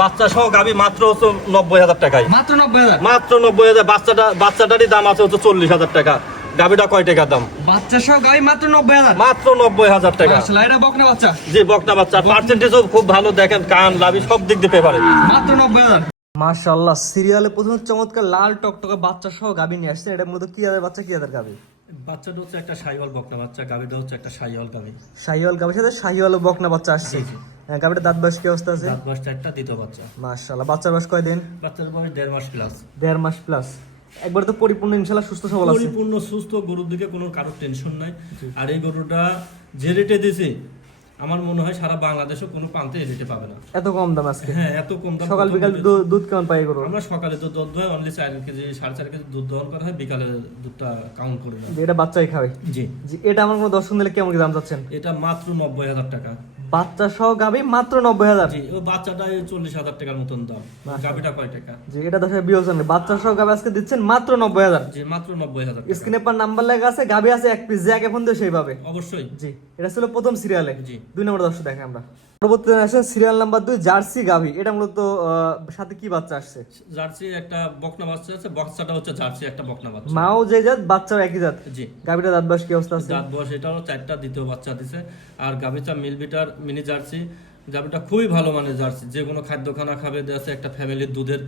বাচ্চা সহ গাবি মাত্র 90,000 টাকায়, মাত্র 90,000, মাত্র 90,000। বাচ্চাটারই দাম আছে 40,000 টাকা। গাবিটা কয় টাকা দাম? বাচ্চা সহ গাবি মাত্র 90,000, মাত্র 90,000 টাকা। মাশাআল্লাহ, এটা বকনা বাচ্চা। জি, বকনা বাচ্চা, পার্সেন্টেজও খুব ভালো, দেখেন কান লাভি সব দিক দিয়ে পেপারে। মাত্র 90,000। মাশাআল্লাহ, সিরিয়ালে প্রথমে চমৎকার লাল টকটকে বাচ্চা সহ গাবি নিয়ে আসছে। এটা মূলত কি আদের বাচ্চা, কি আদের গাবি? বাচ্চাটা হচ্ছে একটা শাহিওয়াল বকনা বাচ্চা, গাবিটা হচ্ছে একটা শাহিওয়াল গাবি। শাহিওয়াল গাবির সাথে শাহিওয়াল বকনা বাচ্চা আসছে। গাবিটা দাঁত বয়স কি অবস্থা আছে? দাঁত বয়সটা একটা, দ্বিতীয় বাচ্চা। মাশাআল্লাহ, বাচ্চার বয়স কয় দিন? বাচ্চার বয়স 1.5 মাস প্লাস। 1.5 মাস প্লাস। একবার তো পরিপূর্ণ ইনশাআল্লাহ সুস্থ সবল আছে। পরিপূর্ণ সুস্থ, গরুর দিকে কোনো কারোর টেনশন নাই। আর এই গরুটা যে রেটে দিয়েছি, আমার মনে হয় সারা বাংলাদেশে কোনো প্রান্তে এই রেটে পাবে না। এত কম দাম আজকে? হ্যাঁ, এত কম দাম। সকাল বিকাল দুধ কেমন পাই গরু? আমরা সকালে তো দুধ হয় অনলি 4 কেজি 4.5 কেজি দুধ দহন করা হয়, বিকালে দুধটা কাউন্ট করে না। এটা বাচ্চাই খাবে? জি। এটা আমার কোনো দর্শন দিলে কেমন কি দাম চাচ্ছেন? এটা মাত্র 90,000 টাকা। বাচ্চা সহ গাবি মাত্র 90,000? জি, ও বাচ্চাটা 40,000 টাকার মতন দাম। গাবিটা কয় টাকা? জি, এটা দর্শক বিয়োজন বাচ্চা সহ গাবি আজকে দিচ্ছেন মাত্র 90,000। জি, মাত্র 90,000 টাকা। স্ক্রিনে পর নাম্বার লেখা আছে, গাবি আছে এক পিস, যে আগে ফোন দিয়ে সেই পাবে অবশ্যই। জি। এটা ছিল প্রথম সিরিয়ালে। জি। 2 নম্বর দর্শক দেখেন আমরা। পরবর্তীতে আসে সিরিয়াল নাম্বার 2 জার্সি গাবি। এটা মূলত সাথে কি বাচ্চা আসছে? জার্সি একটা বকনা বাচ্চা আছে, বাচ্চাটা হচ্ছে জার্সি একটা বকনা বাচ্চা। মাও যে জাত, বাচ্চাও একই জাত। জি। গাবিটা দাঁত বয়স কি অবস্থা আছে? দাঁত বয়স এটাও 4টা, দ্বিতীয় বাচ্চা দিছে। আর গাবিটা মিলবিটার মিনি জার্সি। গাবিটা খুবই ভালো মানের জার্সি, যে কোনো খাদ্যখানা খাবে, দেশে একটা ফ্যামিলির দুধের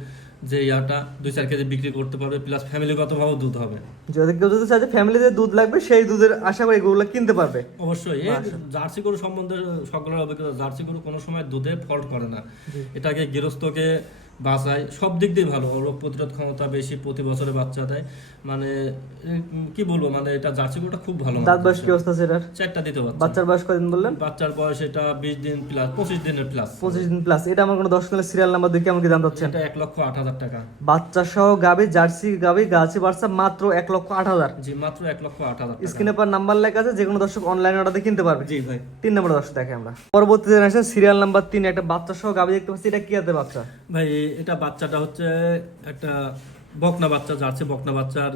যে ইয়াটা 2-4 কেজি বিক্রি করতে পারবে, প্লাস ফ্যামিলিগতভাবেও দুধ হবে। যদি কেউ যদি চায় যে ফ্যামিলিতে দুধ লাগবে, সেই দুধের আশা করি এগুলো কিনতে পারবে। অবশ্যই। এই জার্সি গরু সম্বন্ধে সকলের অভিজ্ঞতা, জার্সি গরু কোনো সময় দুধে ফল্ট করে না। এটাকে গৃহস্থকে বাঁচায়, সব দিক দিয়ে ভালো, রোগ প্রতিরোধ ক্ষমতা বেশি, প্রতি বছরে বাচ্চা দেয়। মানে কি বলবো, মানে এটা জার্সি গরুটা খুব ভালো। দাঁত বয়স কি অবস্থা আছে এটার? 4টা দিতে বাচ্চা। বাচ্চার বয়স কদিন বললেন? বাচ্চার বয়স এটা 20 দিন প্লাস, 25 দিনের প্লাস। 25 দিন প্লাস। এটা আমার কোনো দর্শক সিরিয়াল নাম্বার 2 কেমন কি দাম পাচ্ছেন? এটা 1,08,000 টাকা। বাচ্চা সহ গাবি জার্সি গাবি গাছি বাচ্চা মাত্র 1,08,000। জি, মাত্র 1,08,000 টাকা। স্ক্রিনে পর নাম্বার লেখা আছে, যে কোনো দর্শক অনলাইন অর্ডার দিয়ে কিনতে পারবে। জি ভাই। 3 নম্বর দর্শক দেখে আমরা। পরবর্তীতে আসে সিরিয়াল নাম্বার 3 একটা বাচ্চা সহ গাবি দেখতে পাচ্ছি। এটা কি আতে বাচ্চা? ভাই, এটা বাচ্চাটা হচ্ছে একটা বকনা বাচ্চা, জার্সি বকনা বাচ্চার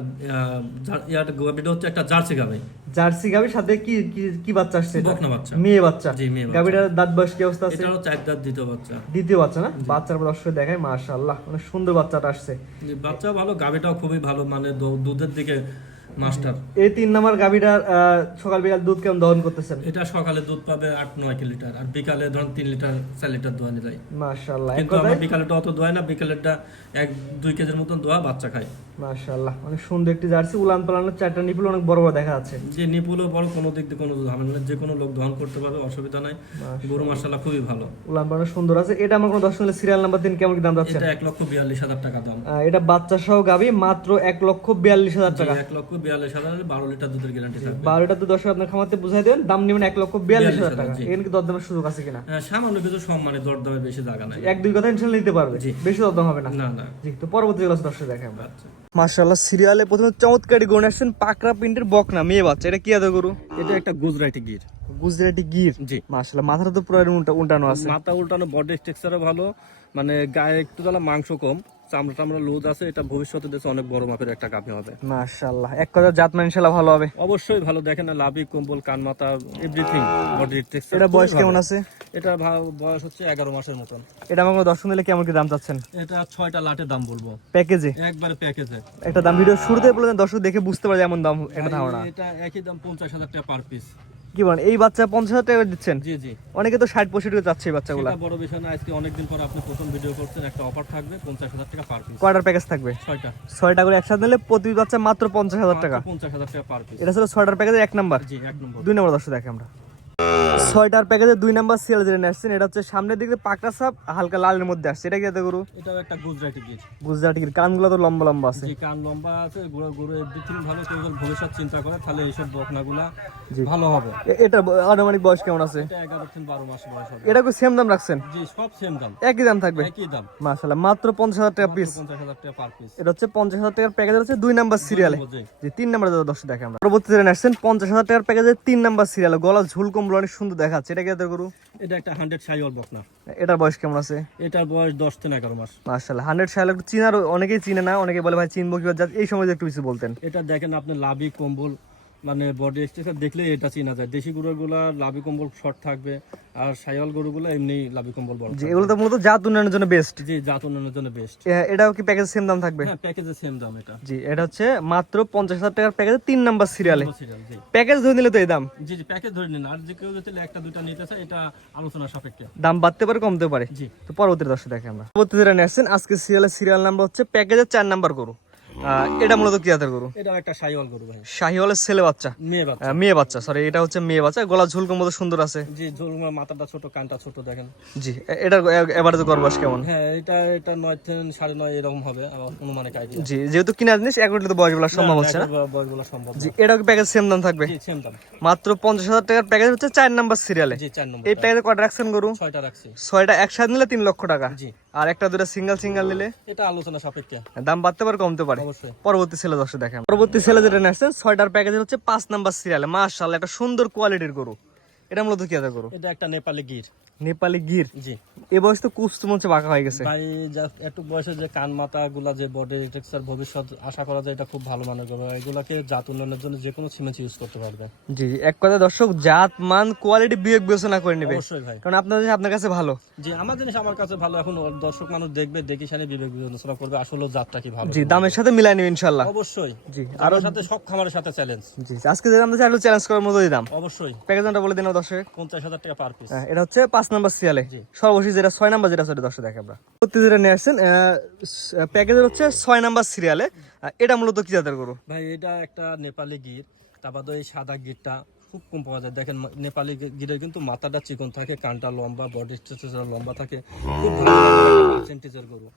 ইয়ার গাবিটা হচ্ছে একটা জার্সি গাবি। জার্সি গাবির সাথে কি কি কি বাচ্চা আসছে? বকনা বাচ্চা, মেয়ে বাচ্চা। জি, মেয়ে বাচ্চা। গাবিটার দাঁত বয়স কি অবস্থা আছে? এটাও 4 দাঁত, দ্বিতীয় বাচ্চা। দ্বিতীয় বাচ্চা না? বাচ্চার দর্শক দেখায়, মাশাআল্লাহ অনেক সুন্দর বাচ্চাটা আসছে। বাচ্চা ভালো, গাবিটাও খুবই ভালো, মানে দুধের দিকে মাস্টার। এই 3 নম্বর গাবিটার সকাল বিকাল দুধ কেমন দহন করতেছেন? এটা সকালে দুধ পাবে 8-9 লিটার, আর বিকালে ধরুন 3 লিটার 4 লিটার দোয়ানি যায়। মাশাআল্লাহ, কিন্তু আমার বিকালেটা অত দোয়ায় না, বিকালেরটা 1-2 কেজির মতন দোয়া, বাচ্চা খায়। মাশাআল্লাহ, অনেক সুন্দর একটি জার্সি। উলান পালানোর 4টা নিপুল অনেক বড় বড় দেখা যাচ্ছে। যে নিপুলও বড়, কোনো দিক দিয়ে কোনো ঝামেলা, যে কোনো লোক দহন করতে পারবে, অসুবিধা নাই। গরু মাশাআল্লাহ খুবই ভালো, উলান পালানো সুন্দর আছে। এটা আমার কোনো দর্শক সিরিয়াল নাম্বার 3 কেমন কি দাম যাচ্ছে? এটা 1,42,000 টাকা দাম। এটা বাচ্চা সহ গাবি মাত্র 1,42,000 টাকা। 1,42,000, 12 লিটার দুধের গ্যারান্টি থাকবে। 12 লিটার দুধ দর্শক আপনার খামাতে বুঝাই দেবেন, দাম নেবেন 1,42,000 টাকা। জি। এখানে কি দরদামের সুযোগ আছে কিনা? হ্যাঁ, সামান্য কিছু সম্মানে, দরদামের বেশি জায়গা নাই। 1-2 কথা ইনশাআল্লাহ নিতে পারবে, বেশি দরদাম হবে না। না না। জি, তো পরবর্তী ক্লাস দর্শক দেখেন আমরা। আচ্ছা। মাশাআল্লাহ, সিরিয়ালে প্রথমে চমৎকারী গরু আসছেন, পাকড়া প্রিন্টের বকনা মেয়ে বাচ্চা। এটা কি আদর গরু? এটা একটা গুজরাটি গির। গুজরাটি গির? জি। মাশাআল্লাহ, মাথাটা তো পুরো উল্টানো আছে। মাথা উল্টানো, বডি স্ট্রাকচারও ভালো, মানে গায়ে একটু তাহলে মাংস কম, চামড়া টামড়া লুজ আছে। এটা ভবিষ্যতে দেশে অনেক বড় মাপের একটা গাভী হবে। মাশাআল্লাহ, এক কথা জাত মান ইনশাআল্লাহ ভালো হবে। অবশ্যই ভালো, দেখেন না, লাভি কম্বল, কান মাথা, এভরিথিং, বডি স্ট্রাকচার। এটা বয়স কেমন আছে? এটা বয়স হচ্ছে 11 মাসের মতন। এটা আমাকে দর্শন দিলে কেমন কি দাম চাচ্ছেন? এটা 6টা লাটের দাম বলবো, প্যাকেজে একবারে প্যাকেজে। একটা দাম ভিডিও শুরুতে বলে দেন, দর্শক দেখে বুঝতে পারে এমন দাম একটা ধারণা। এটা একই দাম 50,000 টাকা পার পিস। কি বলেন, এই বাচ্চা 50,000 টাকা দিচ্ছেন? জি জি। অনেকে তো 60-65 যাচ্ছে এই বাচ্চাগুলো। এটা বড় বিষয় না, আজকে অনেকদিন পর আপনি প্রথম ভিডিও করছেন, একটা অফার থাকবে 50,000 টাকা পার পিস। কয়টার প্যাকেজ থাকবে? 6টা। 6টা করে একসাথে নিলে প্রতি বাচ্চা মাত্র 50,000 টাকা। 50,000 টাকা পার পিস। এটা ছিল 6টার প্যাকেজের 1 নাম্বার। জি, 1 নম্বর। 2 নম্বর দর্শক দেখে আমরা। 6টার প্যাকেজে 2 নাম্বার সিরিয়াল যেটা নিয়ে আসছেন, এটা হচ্ছে সামনের দিকে পাকড়া সাপ, হালকা লালের মধ্যে আসছে। এটা কি এত গরু? এটাও একটা গুজরাটি গির। গুজরাটি গির, কানগুলো তো লম্বা লম্বা আছে। জি, কান লম্বা আছে, গরু এদিক থেকে ভালো। কেউ যদি ভবিষ্যৎ চিন্তা করে, তাহলে এইসব বকনাগুলা ভালো হবে। এটা আনুমানিক বয়স কেমন আছে? এটা 11 থেকে 12 মাস বয়স হবে। এটা কি সেম দাম রাখছেন? জি, সব সেম দাম, একই দাম থাকবে? একই দাম। মাশাআল্লাহ, মাত্র 50,000 টাকা পিস। 50,000 টাকা পার পিস। এটা হচ্ছে 50,000 টাকার প্যাকেজ, হচ্ছে 2 নাম্বার সিরিয়ালে। জি। জি, 3 নাম্বারে দর্শক দেখে আমরা। পরবর্তীতে আসছেন 50,000 টাকার প্যাকেজে 3 নাম্বার সিরিয়ালে, গলা ঝুল কম্বল অনেক সুন্দর দেখাচ্ছে। এটা কি এত গরু? এটা একটা 100 শাহিওয়াল বকনা। এটার বয়স কেমন আছে? এটার বয়স 10 থেকে 11 মাস। মাশাআল্লাহ, 100 শাইল একটু চিনার, অনেকেই চিনে না, অনেকে বলে ভাই চিনবো কিভাবে, একটু এই সময় একটু কিছু বলতেন। এটা দেখেন আপনি, লাভি কম্বল, মানে বডি স্ট্রাকচার দেখলে এটা চেনা যায়। দেশি গরুগুলা লাভি কম্বল শর্ট থাকবে, আর সাইওয়াল গরুগুলো এমনি লাভি কম্বল বড় জি এগুলো তো মূলত জাত উন্নয়নের জন্য বেস্ট। জি, জাত উন্নয়নের জন্য বেস্ট। এটাও কি প্যাকেজ সেম দাম থাকবে? হ্যাঁ, প্যাকেজে সেম দাম এটা। জি এটা হচ্ছে মাত্র 50,000 টাকার প্যাকেজে 3 নাম্বার সিরিয়ালে। জি প্যাকেজ ধরে নিলে তো এই দাম। জি, প্যাকেজ ধরে নিন। আর যে কেউ যদি একটা দুইটা নিতে চায় এটা আলোচনা সাপেক্ষে দাম বাড়তে পারে কমতে পারে। জি। তো পরবর্তী দর্শক দেখে আমরা পরবর্তী যেটা নিয়েছেন আজকে সিরিয়াল নাম্বার হচ্ছে প্যাকেজের 4 নাম্বার গরু। এটা মূলত কি জাতের গরু? এটা একটা সাইওয়াল গরু ভাই। শাহিওয়ালের ছেলে বাচ্চা, মেয়ে বাচ্চা সরি, এটা হচ্ছে মেয়ে বাচ্চা। গলা ঝুলকো মতো সুন্দর আছে। জি, ঝুলগুলো মাথাটা ছোট, কানটা ছোট দেখেন। জি এটা এভারেজ গর্বাস কেমন? হ্যাঁ, এটা 9 থেকে 9.5 এরকম হবে আমার অনুমানিক আইডিয়া। জি যেহেতু কিনা জিনিস এক তো বয়স বলা সম্ভব হচ্ছে না। বয়স বলা সম্ভব না। জি এটা কি প্যাকেজ সেম দাম থাকবে? জি, সেম দাম। মাত্র 50,000 টাকার প্যাকেজ হচ্ছে 4 নাম্বার সিরিয়ালে। জি, 4 নম্বর। এই প্যাকেজে কয়টা রাখছেন গরু? 6টা রাখছি। 6টা একসাথে নিলে 3 লক্ষ টাকা। জি। আর একটা দুটা সিঙ্গেল নিলে এটা আলোচনা সাপেক্ষে দাম বাড়তে পারে কমতে পারে। অবশ্যই। পরবর্তী ছেলে দর্শক দেখেন। পরবর্তী ছেলে যেটা নেছেন 6টার প্যাকেজ হচ্ছে 5 নাম্বার সিরিয়ালে। মাশাআল্লাহ একটা সুন্দর কোয়ালিটির গরু। এটা মূলত কি জাতের গরু? এটা একটা নেপালি গির। নেপালি গির। জি। এই বয়স তো কুচ তো মনে হচ্ছে বাঁকা হয়ে গেছে ভাই, একটু বয়সে যে কান মাথা গুলা যে বডি টেক্সচার ভবিষ্যৎ আশা করা যায় এটা খুব ভালো মানের গরু। এগুলাকে জাত উন্নয়নের জন্য যে কোনো সিমেন্ট ইউজ করতে পারবে। জি এক কথা দর্শক জাত মান কোয়ালিটি বিবেচনা করে নেবে, অবশ্যই ভাই। কারণ আপনার জিনিস আপনার কাছে ভালো। জি, আমার জিনিস আমার কাছে ভালো। এখন দর্শক মানুষ দেখবে, দেখি শানে বিবেক বিবেচনা করবে আসলে জাতটা কি ভালো। জি দামের সাথে মিলাই নেবে ইনশাআল্লাহ। অবশ্যই। জি আর সাথে সব খামারের সাথে চ্যালেঞ্জ। জি আজকে যে আমরা চাইলে চ্যালেঞ্জ করার মতোই দাম। অবশ্যই। প্যাকেজটা বলে দিন দর্শক। 50,000 টাকা পার পিস। এটা হচ্ছে 5 নাম্বার সিরিয়ালে। জি। সর্বশেষ যেটা 6 নাম্বার যেটা সেটা দর্শক দেখে আমরা প্রতি যেটা নিয়ে আসছেন প্যাকেজের হচ্ছে 6 নাম্বার সিরিয়ালে। এটা মূলত কি জাতের গরু? ভাই এটা একটা নেপালি গির। তারপর এই সাদা গিরটা খুব কম পাওয়া যায়। দেখেন নেপালি গিরের কিন্তু মাথাটা চিকন থাকে, কানটা লম্বা, বডি স্ট্রাকচার লম্বা থাকে। খুব ভালো পার্সেন্টেজের গরু।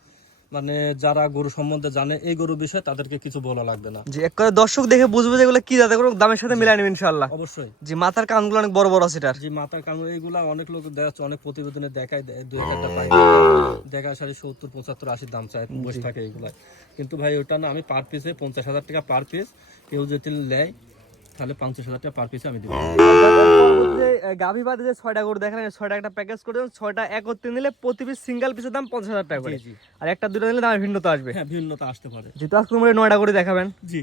মানে যারা গরু সম্বন্ধে জানে এই গরুর বিষয়ে তাদেরকে কিছু বলা লাগবে না। জি এক কথা দর্শক দেখে বুঝবে যে এগুলো কি জাতের গরু, দামের সাথে মিলাই নেবে ইনশাআল্লাহ। অবশ্যই। জি মাথার কানগুলো অনেক বড় বড় আছে এটার। জি, মাথার কান এইগুলা অনেক লোক দেখাচ্ছে, অনেক প্রতিবেদনে দেখায় 2-1টা পাই দেখা 70-75-80 দাম চায় বসে থাকে এইগুলা। কিন্তু ভাই ওটা না, আমি পার পিসে 50,000 টাকা পার পিস। কেউ যদি নেয় তাহলে 50,000 টাকা পার পিসে আমি দিব। গাভী বাদে যে 6টা গরু দেখেন, 6টা একটা প্যাকেজ করে দেন। 6টা একত্রে নিলে প্রতি পিস সিঙ্গেল পিসের দাম 50,000 টাকা করে। জি। আর একটা দুটো নিলে দামের ভিন্নতা আসবে। হ্যাঁ, ভিন্নতা আসতে পারে। যেহেতু আজকে মোটে 9টা করে দেখাবেন। জি।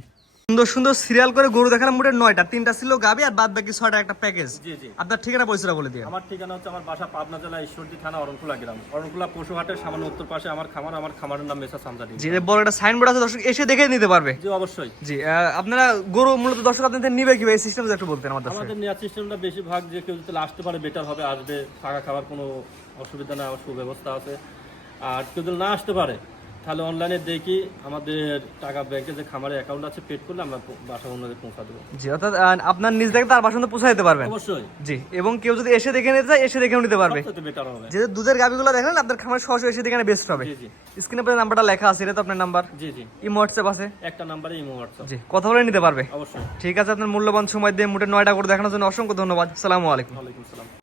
সুন্দর সুন্দর সিরিয়াল করে গরু দেখালাম মোটে 9টা, 3টা ছিল গাভী আর বাদ বাকি 6টা একটা প্যাকেজ। জি জি। আপনার ঠিকানা পয়সাটা বলে দিন। আমার ঠিকানা হচ্ছে, আমার বাসা পাবনা জেলা ঈশ্বরদী থানা অরণকুলা গ্রাম। অরণকুলা পশুহাটের সামান্য উত্তর পাশে আমার খামার। আমার খামারের নাম মেসা সামজাদি। জি বড় একটা সাইনবোর্ড আছে, দর্শক এসে দেখে নিতে পারবে। জি অবশ্যই। জি আপনারা গরু মূলত দর্শক আপনাদের নিবে কিভাবে এই সিস্টেমটা একটু বলতেন আমাদের। আমাদের নেওয়ার সিস্টেমটা বেশিরভাগ যে কেউ যদি আসতে পারে বেটার হবে, আসবে, থাকা খাওয়ার কোনো অসুবিধা নেই, আমার সুব্যবস্থা আছে। আর কেউ যদি না আসতে পারে তাহলে অনলাইনে দেখি আমাদের টাকা ব্যাংকে যে খামারে অ্যাকাউন্ট আছে পেড করলে আমরা বাসা ওনাদের পৌঁছা দেবো। জি অর্থাৎ আপনার নিজ দেখে তার বাসা পৌঁছে দিতে পারবেন। অবশ্যই। জি এবং কেউ যদি এসে দেখে নিতে চায় এসে দেখেও নিতে পারবে। সবচেয়ে বেটার হবে। যেহেতু দুধের গাভিগুলো দেখলেন আপনার খামার সরাসরি এসে দেখে বেস্ট হবে। জি জি। স্ক্রিনে আপনার নাম্বারটা লেখা আছে, এটা তো আপনার নাম্বার। জি জি। ইমো হোয়াটসঅ্যাপ আছে। একটা নাম্বারে ইমো হোয়াটসঅ্যাপ। জি কথা বলে নিতে পারবে। অবশ্যই। ঠিক আছে, আপনার মূল্যবান সময় দিয়ে মোটে 9টা করে দেখানোর জন্য অসংখ্য ধন্যবাদ। আসসালামু আলাইকুম। ওয়ালাইকুম আসসালাম।